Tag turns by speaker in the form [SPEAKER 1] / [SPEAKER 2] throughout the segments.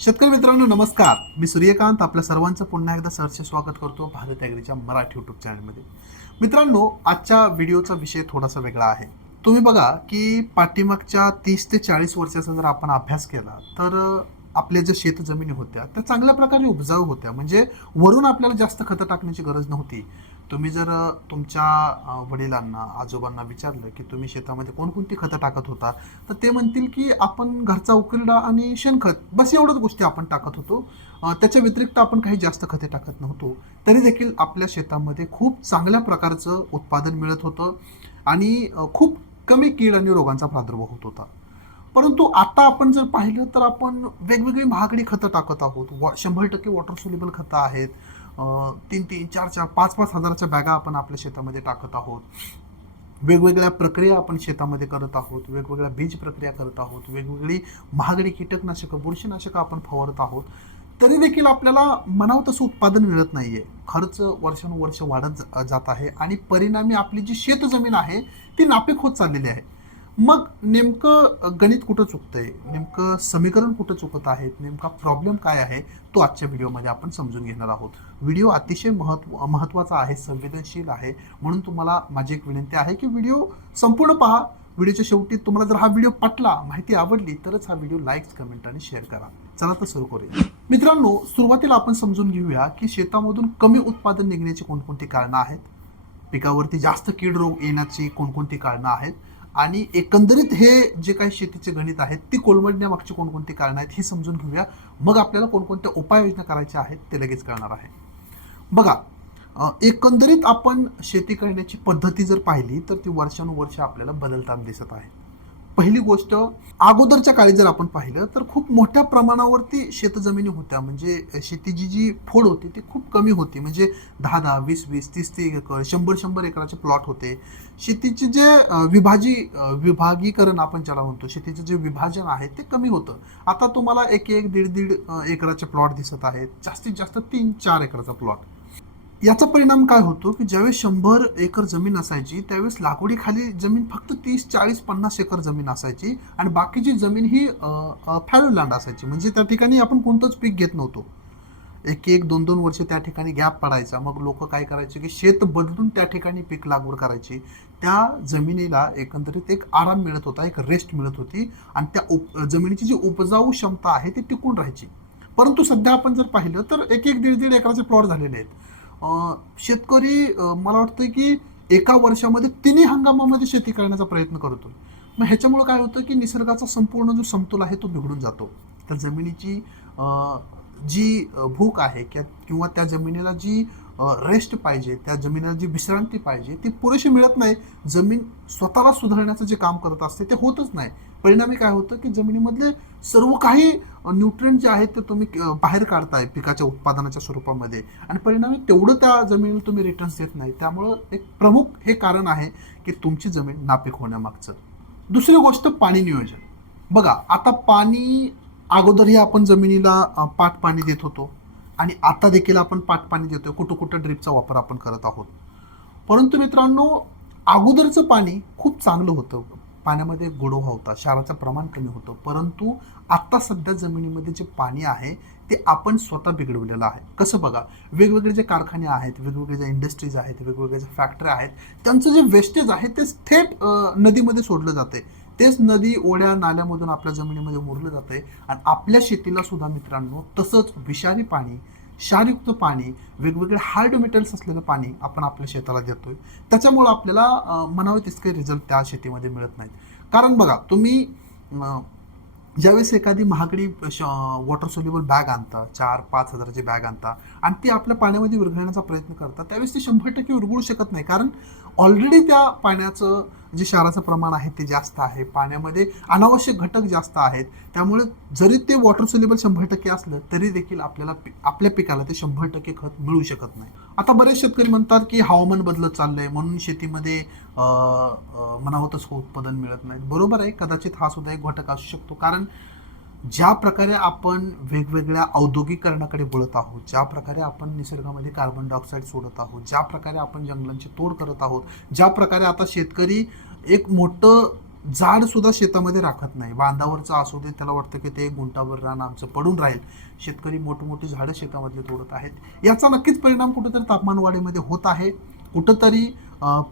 [SPEAKER 1] शेतकरी मित्रांनो नमस्कार. मी सूर्यकांत. आपल्या सर्वांचं पुन्हा एकदा सरचे स्वागत करतो भारत ॲग्रीच्या मराठी यूट्यूब चॅनलमध्ये मित्रांनो आजच्या व्हिडिओचा विषय थोडासा वेगळा आहे. तुम्ही बघा की पाठीमागच्या तीस ते चाळीस वर्षाचा जर आपण अभ्यास केला तर आपल्या ज्या शेत जमिनी होत्या त्या चांगल्या प्रकारे उपजाऊ होत्या. म्हणजे वरून आपल्याला जास्त खतं टाकण्याची गरज नव्हती. तुम्ही जर तुमच्या वडिलांना आजोबांना विचारलं की तुम्ही शेतामध्ये कोणकोणती खतं टाकत होता तर ते म्हणतील की आपण घरचा उकिरडा आणि शेणखत बस एवढंच गोष्टी आपण टाकत होतो. त्याच्या व्यतिरिक्त आपण काही जास्त खते टाकत नव्हतो. तरी देखील आपल्या शेतामध्ये खूप चांगल्या प्रकारचं उत्पादन मिळत होतं आणि खूप कमी कीड आणि रोगांचा प्रादुर्भाव होत होता. परंतु आता आपण जर पाहिलं तर आपण वेगवेगळी महागडी खतं टाकत आहोत. वॉ शंभर टक्के वॉटर सोल्युबल खतं आहेत. तीन तीन चार चार पाच पाच हजाराच्या बॅगा आपण आपल्या शेतामध्ये टाकत आहोत. वेगवेगळ्या प्रक्रिया आपण शेतामध्ये करत आहोत. वेगवेगळ्या बीज प्रक्रिया करत आहोत. वेगवेगळी महागडी कीटकनाशकं बुरशीनाशकं आपण फवारत आहोत. तरी देखील आपल्याला म्हणावं तसं उत्पादन मिळत नाही आहे खर्च वर्षानुवर्ष वाढत जात आहे आणि परिणामी आपली जी शेतजमीन आहे ती नापीक होत चाललेली आहे. मग नेमकं गणित कुठं चुकतंय? नेमकं समीकरण कुठं चुकत आहेत? नेमका प्रॉब्लेम काय आहे? तो आजच्या व्हिडिओमध्ये आपण समजून घेणार आहोत. व्हिडिओ अतिशय महत्त्व महत्त्वाचा आहे संवेदनशील आहे. म्हणून तुम्हाला माझी एक विनंती आहे की व्हिडिओ संपूर्ण पहा. व्हिडिओच्या शेवटी तुम्हाला जर हा व्हिडिओ पटला माहिती आवडली तरच हा व्हिडिओ लाईक्स कमेंट आणि शेअर करा. चला तर सुरू करूया. मित्रांनो सुरुवातीला आपण समजून घेऊया की शेतामधून कमी उत्पादन निघण्याची कोणकोणती कारणं आहेत? पिकावरती जास्त कीड रोग येण्याची कोणकोणती कारणं आहेत? आणि एकंदरीत हे जे काही शेतीचे गणित आहेत ती कोलमडण्यामागची कोणकोणती कारणं आहेत ही समजून घेऊया. मग आपल्याला कोणकोणत्या उपाययोजना करायच्या आहेत ते लगेच कळणार आहे. बघा एकंदरीत आपण शेती करण्याची पद्धती जर पाहिली तर ती वर्षानुवर्ष आपल्याला बदलताना दिसत आहे. पहिली गोष्ट अगोदरच्या काळी जर आपण पाहिलं तर खूप मोठ्या प्रमाणावरती शेतजमिनी होत्या. म्हणजे शेतीची जी फोड होती ती खूप कमी होती. म्हणजे दहा दहा वीस वीस तीस तीस एकर शंभर शंभर एकराचे प्लॉट होते. शेतीचे जे विभाजी विभागीकरण आपण ज्याला म्हणतो शेतीचे जे विभाजन आहे ते कमी होतं. आता तुम्हाला एक एक दीड दीड एकराचे प्लॉट दिसत आहेत. जास्तीत जास्त तीन चार एकराचा प्लॉट याचा परिणाम काय होतो की ज्यावेळेस शंभर एकर जमीन असायची त्यावेळेस लागवडीखाली जमीन फक्त तीस चाळीस पन्नास एकर जमीन असायची आणि बाकीची जमीन ही फॅलो लँड असायची. म्हणजे त्या ठिकाणी आपण कोणतंच पीक घेत नव्हतो. एक एक दोन दोन वर्ष त्या ठिकाणी गॅप पडायचा. मग लोक काय करायचे की शेत बदलून त्या ठिकाणी पीक लागवड करायची. त्या जमिनीला एकंदरीत एक आराम मिळत होता एक रेस्ट मिळत होती आणि त्या उप जमिनीची जी उपजाऊ क्षमता आहे ती टिकून राहायची. परंतु सध्या आपण जर पाहिलं तर एक एक दीड दीड एकराचे प्लॉट झालेले आहेत. शेतकरी मला वाटतं की एका वर्षामध्ये तिन्ही हंगामामध्ये शेती करण्याचा प्रयत्न करतो मग ह्याच्यामुळे काय होतं की निसर्गाचा संपूर्ण जो समतोल आहे तो बिघडून जातो. त्या जमिनीची जी भूक आहे किंवा किंवा त्या जमिनीला जी रेस्ट पाहिजे त्या जमिनीला जी विश्रांती पाहिजे ती पुरेशी मिळत नाही. जमीन स्वतःला सुधारण्याचं जे काम करत असते ते होतच नाही. परिणामी काय होतं की जमिनीमधले सर्व काही न्यूट्रिएंट जे आहेत ते तुम्ही बाहेर काढताय पिकाच्या उत्पादनाच्या स्वरूपामध्ये. आणि परिणामी तेवढं त्या जमिनीला तुम्ही रिटर्न्स देत नाही. त्यामुळं एक प्रमुख हे कारण आहे की तुमची जमीन नापीक होण्यामागचं. दुसरी गोष्ट पाणी नियोजन. बघा आता पाणी अगोदरही आपण जमिनीला पाट पाणी देत होतो. आणि आता देखील आपण पाट पाणी देतोय. कुठं कुठं ड्रिपचा वापर आपण करत आहोत. परंतु मित्रांनो अगोदरचं पाणी खूप चांगलं होतं. पाण्यामध्ये गोडवा होता क्षाराचं प्रमाण कमी होतं. परंतु आत्ता सध्या जमिनीमध्ये जे पाणी आहे ते आपण स्वतः बिघडवलेलं आहे. कसं बघा वेगवेगळे जे कारखाने आहेत वेगवेगळे जे इंडस्ट्रीज आहेत वेगवेगळे जे फॅक्टरी आहेत त्यांचं जे वेस्टेज आहे ते थेट नदीमध्ये सोडलं जाते. तेच नदी ओढ्या नाल्यामधून आपल्या जमिनीमध्ये मुरलं जाते. आणि आपल्या शेतीला सुद्धा मित्रांनो तसंच विषारी पाणी क्षारयुक्त पाणी वेगवेगळे हार्ड मेटल्स असलेलं पाणी आपण आपल्या शेताला देतोय. त्याच्यामुळं आपल्याला म्हणावे तितके रिझल्ट त्या शेतीमध्ये मिळत नाहीत. कारण बघा तुम्ही ज्यावेळेस एखादी महागडी वॉटर सोल्युबल बॅग आणता चार पाच हजाराची बॅग आणता आणि ती आपल्या पाण्यामध्ये विरघळण्याचा प्रयत्न करता त्यावेळेस ती शंभर टक्के विरघळू शकत नाही. कारण ऑलरेडी त्या पाण्याचं जे क्षाराचं प्रमाण आहे ते जास्त आहे पाण्यामध्ये अनावश्यक घटक जास्त आहेत त्यामुळे जरी ते वॉटर सोल्युबल शंभर टक्के असलं तरी देखील आपल्याला आपल्या पिकाला ते शंभर टक्के खत मिळू शकत नाही. आता बरेच शेतकरी म्हणतात की हवामान बदलत चाललंय म्हणून शेतीमध्ये म्हणावं तसं उत्पादन मिळत नाही बरोबर आहे कदाचित हा सुद्धा एक घटक असू शकतो. कारण ज्या प्रकारे आपण वेगवेगळ्या औद्योगिकरणाकडे वळत आहोत ज्या प्रकारे आपण निसर्गामध्ये कार्बन डायऑक्साईड सोडत आहोत ज्या प्रकारे आपण जंगलांची तोड करत आहोत ज्या प्रकारे आता शेतकरी एक मोठं झाड सुद्धा शेतामध्ये राखत नाही. बांधावरचं असू दे त्याला वाटतं की ते गुंटावर रान आमचं पडून राहील. शेतकरी मोठमोठी झाडं शेतामधले तोडत आहेत. याचा नक्कीच परिणाम कुठेतरी तापमानवाढीमध्ये होत आहे. कुठंतरी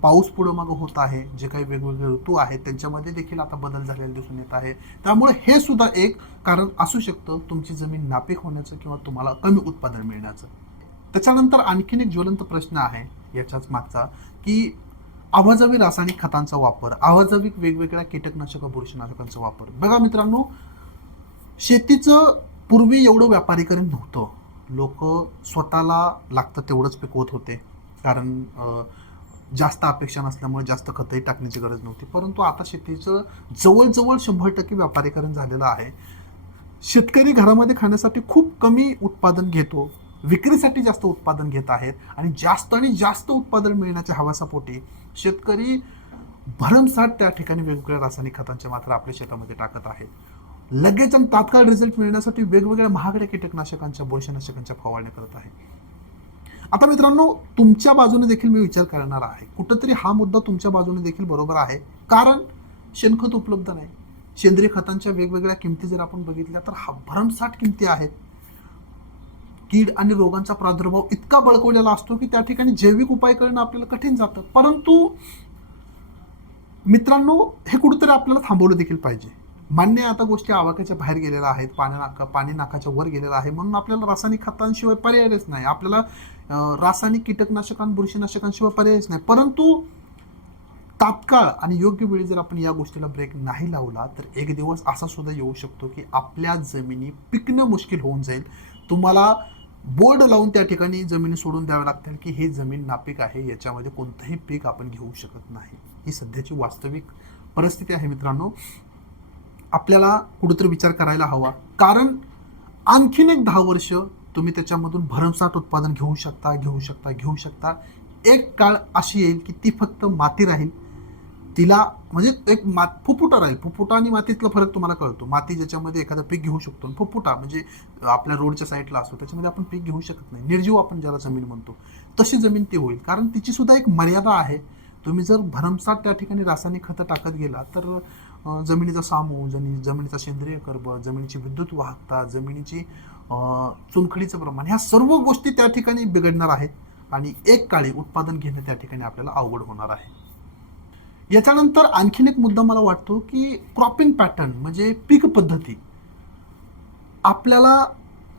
[SPEAKER 1] पाऊस पुढं मागं होत आहे जे काही वेगवेगळे ऋतू आहेत त्यांच्यामध्ये देखील आता बदल झालेला दिसून येत आहे. त्यामुळे हे सुद्धा एक कारण असू शकतं तुमची जमीन नापीक होण्याचं किंवा तुम्हाला कमी उत्पादन मिळण्याचं. त्याच्यानंतर आणखीन एक ज्वलंत प्रश्न आहे याच्याच मागचा की आवाजावी रासायनिक खतांचा वापर आवाजावी वेगवेगळ्या कीटकनाशक बुरशीनाशकांचा वापर. बघा मित्रांनो शेतीचं पूर्वी एवढं व्यापारीकरण नव्हतं. लोक स्वतःला लागतं तेवढंच पिकवत होते. कारण जास्त अपेक्षा नसल्यामुळे जास्त खतही टाकण्याची गरज नव्हती. परंतु आता शेतीचं जवळजवळ शंभर टक्के व्यापारीकरण झालेलं आहे. शेतकरी घरामध्ये खाण्यासाठी खूप कमी उत्पादन घेतो विक्रीसाठी जास्त उत्पादन घेत आहेत आणि जास्त आणि जास्त उत्पादन मिळण्याच्या हवासापोटी शेतकरी भरमसाठ त्या ठिकाणी वेगवेगळ्या रासायनिक खतांच्या मात्रा आपल्या शेतामध्ये टाकत आहेत. लगेच आणि तात्काळ रिझल्ट मिळण्यासाठी वेगवेगळ्या महागड्या कीटकनाशकांच्या बुरशीनाशकांच्या फवारण्या करत आहे आता मित्रांनो तुमच्या बाजूने देखील मी विचार करणार आहे. कुठंतरी हा मुद्दा तुमच्या बाजूने देखील बरोबर आहे. कारण शेणखत उपलब्ध नाही. सेंद्रिय खतांच्या वेगवेगळ्या किमती जर आपण बघितल्या तर हा भरमसाठ किमती आहेत. कीड आणि रोगांचा प्रादुर्भाव इतका बळकवलेला असतो की त्या ठिकाणी जैविक उपाय करणं आपल्याला कठीण जातं. परंतु मित्रांनो हे कुठंतरी आपल्याला थांबवलं देखील पाहिजे. मान्य आता गोष्टी आवाक्याच्या बाहेर गेलेल्या आहेत पाणी नाका पाणी नाकाच्या वर गेलेला आहे. म्हणून आपल्याला रासायनिक खतांशिवाय पर्यायच नाही. आपल्याला रासायनिक कीटकनाशकां बुरशीनाशकांशिवाय पर्यायच नाही. परंतु तात्काळ आणि योग्य वेळी जर आपण या गोष्टीला ब्रेक नाही लावला तर एक दिवस असा सुद्धा येऊ शकतो की आपल्या जमिनी पिकणं मुश्किल होऊन जाईल. तुम्हाला बोर्ड लावून त्या ठिकाणी जमिनी सोडून द्याव्या लागतील की हे जमीन नापीक आहे याच्यामध्ये कोणतंही पीक आपण घेऊ शकत नाही. ही सध्याची वास्तविक परिस्थिती आहे मित्रांनो. आपल्याला कुठेतरी विचार करायला हवा. कारण आणखीन एक दहा वर्ष तुम्ही त्याच्यामधून भरमसाठ उत्पादन घेऊ शकता घेऊ शकता घेऊ शकता. एक काळ अशी येईल की ती फक्त माती राहील. तिला म्हणजे एक मात फुफुटा राहील. फुफुटा आणि मातीतला फरक तुम्हाला कळतो. माती ज्याच्यामध्ये एखादं पीक घेऊ शकतो आणि फुफुटा म्हणजे आपल्या रोडच्या साईडला असतो त्याच्यामध्ये आपण पीक घेऊ शकत नाही. निर्जीव आपण ज्याला जमीन म्हणतो तशी जमीन ती होईल. कारण तिची सुद्धा एक मर्यादा आहे. तुम्ही जर भरमसाठ त्या ठिकाणी रासायनिक खतं टाकत गेला तर जमिनीचा सामू जमी जमिनीचा सेंद्रिय कर्ब जमिनीची विद्युत वाहकता जमिनीची चुनखडीचं प्रमाण ह्या सर्व गोष्टी त्या ठिकाणी बिघडणार आहेत आणि एक काळी उत्पादन घेणं त्या ठिकाणी आपल्याला अवघड होणार आहे. याच्यानंतर आणखीन एक मुद्दा मला वाटतो की क्रॉपिंग पॅटर्न म्हणजे पीक पद्धती. आपल्याला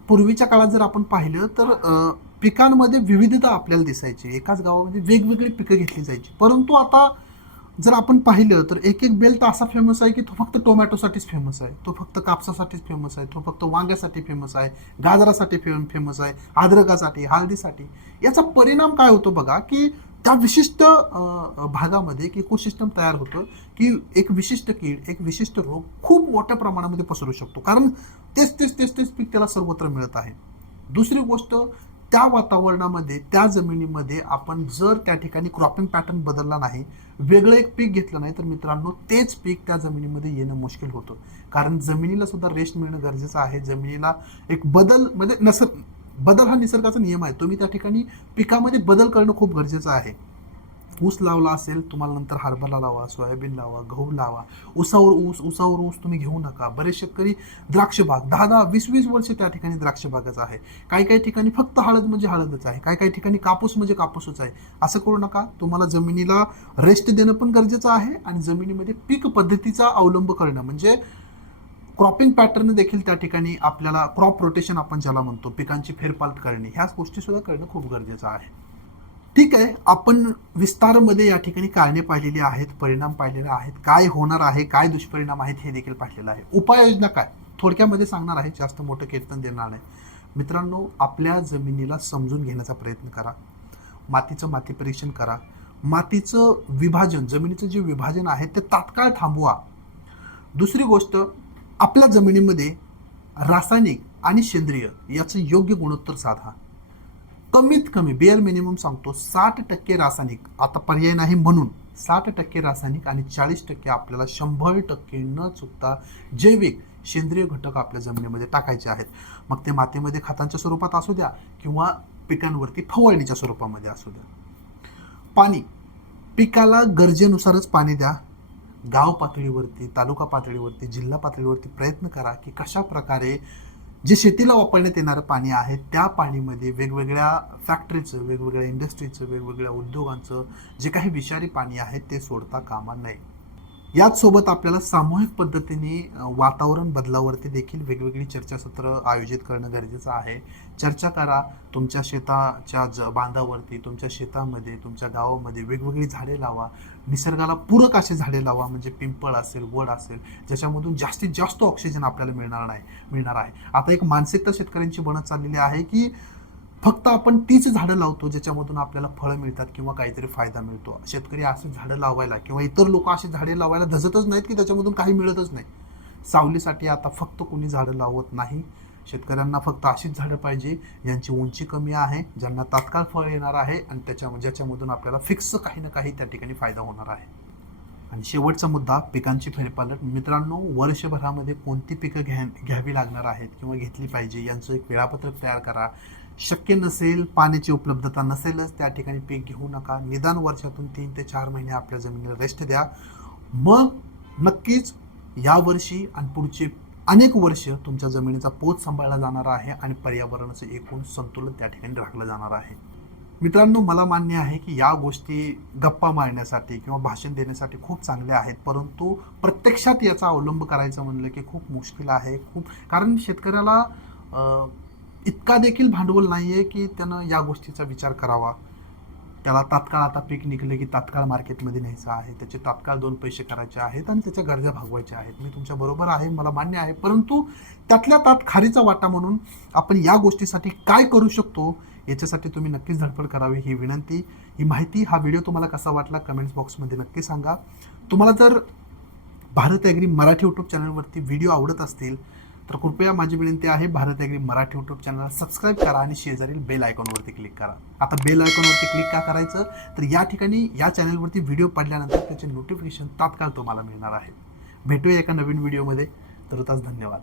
[SPEAKER 1] पूर्वीच्या काळात जर आपण पाहिलं तर पिकांमध्ये विविधता आपल्याला दिसायची. एकाच गावामध्ये वेगवेगळी पिकं घेतली जायची. परंतु आता जर आपण पाहिलं तर एक एक बेल तर असा फेमस आहे की तो फक्त टोमॅटोसाठीच फेमस आहे. तो फक्त कापसासाठीच फेमस आहे. तो फक्त वांग्यासाठी फेमस आहे. गाजरासाठी फेम फेमस आहे. अद्रकासाठी हळदीसाठी. याचा परिणाम काय होतो बघा की त्या विशिष्ट भागामध्ये एक इकोसिस्टम तयार होतं की एक विशिष्ट कीड एक विशिष्ट रोग खूप मोठ्या प्रमाणामध्ये पसरू शकतो. कारण तेच तेच तेच तेच पीक त्याला सर्वत्र मिळत आहे. दुसरी गोष्ट त्या वातावरणामध्ये त्या जमिनीमध्ये आपण जर त्या ठिकाणी क्रॉपिंग पॅटर्न बदलला नाही वेगळं एक पीक घेतलं नाही तर मित्रांनो तेच पीक त्या जमिनीमध्ये येणं मुश्किल होतं. कारण जमिनीला सुद्धा रेस्ट मिळणं गरजेचं आहे. जमिनीला एक बदल म्हणजे नस बदल हा निसर्गाचा नियम आहे. तुम्ही त्या ठिकाणी पिकामध्ये बदल करणं खूप गरजेचं आहे. ऊस लावला असेल तुम्हाला नंतर हरभरा लावा सोयाबीन लावा गहू लावा. ऊसावर ऊस ऊसावर ऊस तुम्ही घेऊ नका. बरेच शेतकरी द्राक्ष बाग दहा दहा वीस वीस वर्ष त्या ठिकाणी द्राक्ष बागच आहे. काही काही ठिकाणी फक्त हळद म्हणजे हळदच आहे. काही काही ठिकाणी कापूस म्हणजे कापूसच आहे. असं करू नका. तुम्हाला जमिनीला रेस्ट देणं पण गरजेचं आहे आणि जमिनीमध्ये पीक पद्धतीचा अवलंब करणं. म्हणजे क्रॉपिंग पॅटर्न देखील त्या ठिकाणी आपल्याला क्रॉप रोटेशन आपण ज्याला म्हणतो पिकांची फेरपालट करणे. ह्याच गोष्टीसुद्धा करणं खूप गरजेचं आहे. ठीक आहे आपण विस्तारमध्ये या ठिकाणी कारणे पाहिलेली आहेत परिणाम पाहिलेले आहेत काय होणार आहे काय दुष्परिणाम आहेत हे देखील पाहिलेलं आहे. उपाययोजना काय? थोडक्यामध्ये सांगणार आहे जास्त मोठं कीर्तन देणार नाही. मित्रांनो आपल्या जमिनीला समजून घेण्याचा प्रयत्न करा. मातीचं माती परीक्षण करा. मातीचं विभाजन जमिनीचं जे विभाजन आहे ते तात्काळ थांबवा. दुसरी गोष्ट आपल्या जमिनीमध्ये रासायनिक आणि सेंद्रिय याचं योग्य गुणोत्तर साधा. कमीत कमी बेअर मिनिमम सांगतो साठ टक्के रासायनिक. आता पर्याय नाही म्हणून. साठ टक्के रासायनिक आणि चाळीस टक्के आपल्याला शंभर टक्के न चुकता जैविक सेंद्रिय घटक आपल्या जमिनीमध्ये टाकायचे आहेत. मग ते मातीमध्ये खतांच्या स्वरूपात असू द्या किंवा पिकांवरती फवारणीच्या स्वरूपामध्ये असू द्या. पाणी. पिकाला गरजेनुसारच पाणी द्या. गाव पातळीवरती तालुका पातळीवरती जिल्हा पातळीवरती प्रयत्न करा की कशा प्रकारे जे शेतीला वापरण्यात येणारं पाणी आहे त्या पाणीमध्ये वेगवेगळ्या फॅक्टरीचं वेगवेगळ्या इंडस्ट्रीचं वेगवेगळ्या उद्योगांचं जे काही विषारी पाणी आहे ते सोडता कामा नये. याच सोबत आपल्याला सामूहिक पद्धतीने वातावरण बदलावरती देखील वेगवेगळी चर्चासत्र आयोजित करणं गरजेचं आहे. चर्चा करा. तुमच्या शेताच्या ज बांधावरती तुमच्या शेतामध्ये तुमच्या गावामध्ये वेगवेगळी झाडे लावा. निसर्गाला पूरक असे झाडे लावा म्हणजे पिंपळ असेल वड असेल ज्याच्यामधून जास्तीत जास्त ऑक्सिजन आपल्याला मिळणार नाही मिळणार आहे. आता एक मानसिकता शेतकऱ्यांची बनत चाललेली आहे की फक्त आपण तीच झाडं लावतो ज्याच्यामधून आपल्याला फळं मिळतात किंवा काहीतरी फायदा मिळतो. शेतकरी असे झाडं लावायला किंवा इतर लोक असे झाडे लावायला धजतच नाहीत की त्याच्यामधून काही मिळतच नाही. सावलीसाठी आता फक्त कोणी झाडं लावत नाही. शेतकऱ्यांना फक्त अशीच झाडं पाहिजे. यांची उंची कमी आहे ज्यांना तात्काळ फळ येणार आहे आणि त्याच्या ज्याच्यामधून आपल्याला फिक्स काही ना काही त्या ठिकाणी फायदा होणार आहे. आणि शेवटचा मुद्दा पिकांची फेरपालट. मित्रांनो वर्षभरामध्ये कोणती पिकं घ्या घ्यावी लागणार आहेत किंवा घेतली पाहिजे? यांचं एक वेळापत्रक तयार करा. शक्य नसेल पाण्याची उपलब्धता नसेलच त्या ठिकाणी पीक घेऊ नका. निदान वर्षातून तीन ते चार महिने आपल्या जमिनीला रेस्ट द्या. मग नक्कीच यावर्षी आणि पुढचे अनेक वर्ष तुमच्या जमिनीचा पोत सांभाळला जाणार आहे आणि पर्यावरणाचं एकूण संतुलन त्या ठिकाणी राखलं जाणार आहे. मित्रांनो मला मान्य आहे की या गोष्टी गप्पा मारण्यासाठी किंवा भाषण देण्यासाठी खूप चांगल्या आहेत परंतु प्रत्यक्षात याचा अवलंब करायचं म्हणलं की खूप मुश्किल आहे. खूप कारण शेतकऱ्याला इतका देखील भांडवल नाही आहे की त्यानं या गोष्टीचा विचार करावा. त्याला तात्काळ आता पीक निघलं की तात्काळ मार्केटमध्ये न्यायचं आहे. त्याचे तात्काळ दोन पैसे करायचे आहेत आणि त्याच्या गरजा भागवायच्या आहेत. मी तुमच्या बरोबर आहे मला मान्य आहे. परंतु त्यातल्या तात खारीचा वाटा म्हणून आपण या गोष्टीसाठी काय करू शकतो याच्यासाठी तुम्ही नक्कीच धडपड करावी ही विनंती. ही माहिती हा व्हिडिओ तुम्हाला कसा वाटला कमेंट्स बॉक्समध्ये नक्की सांगा. तुम्हाला जर भारत ॲग्री मराठी यूट्यूब चॅनलवरती व्हिडिओ आवडत असतील तर कृपया माझी विनंती आहे भारत ॲग्री मराठी यूट्यूब चॅनलला सबस्क्राईब करा आणि शेजारील बेल आयकॉनवरती क्लिक करा. आता बेल आयकॉनवरती क्लिक का करायचं? तर या ठिकाणी या चॅनलवरती व्हिडिओ पडल्यानंतर त्याचे नोटिफिकेशन तात्काळ तुम्हाला मिळणार आहे. भेटूया एका नवीन व्हिडिओमध्ये तर तास धन्यवाद.